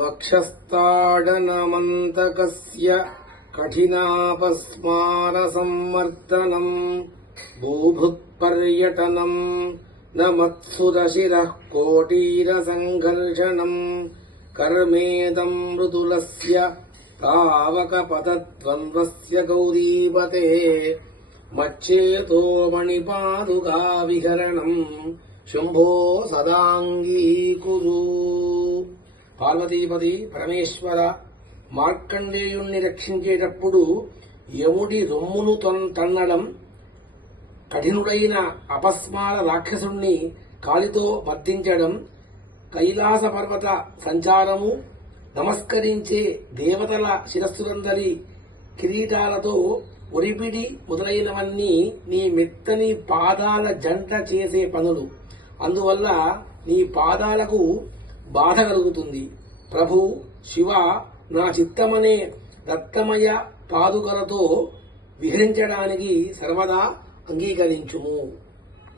వక్షస్థాడనమంతకస్య కఠినాపస్మారసంవర్ధనం భూభుత్పర్యటనం న మత్సురశిరః కోటీరసంఘర్షణం కర్మేదం మృదులస్య తావకపదద్వంద్వస్య గౌరీపతే మచ్చేతో మణిపాదుకా విహరణం శంభో సదాంగీకురు. పార్వతీపతి పరమేశ్వర, మార్కండేయుణ్ణి రక్షించేటప్పుడు యముడి రొమ్మును తన్నడం, కఠినుడైన అపస్మార రాక్షసుణ్ణి కాలితో మర్దించడం, కైలాస పర్వత సంచారము, నమస్కరించే దేవతల శిరస్సులందరి కిరీటాలతో ఒరిపిడి మొదలైనవన్నీ నీ మెత్తని పాదాల జంట చేసే పనులు. అందువల్ల నీ పాదాలకు బాధ కలుగుతుంది. ప్రభు శివ, నా చిత్తమనే రక్తమయ పాదుకలతో విహరించడానికి సర్వదా అంగీకరించుము.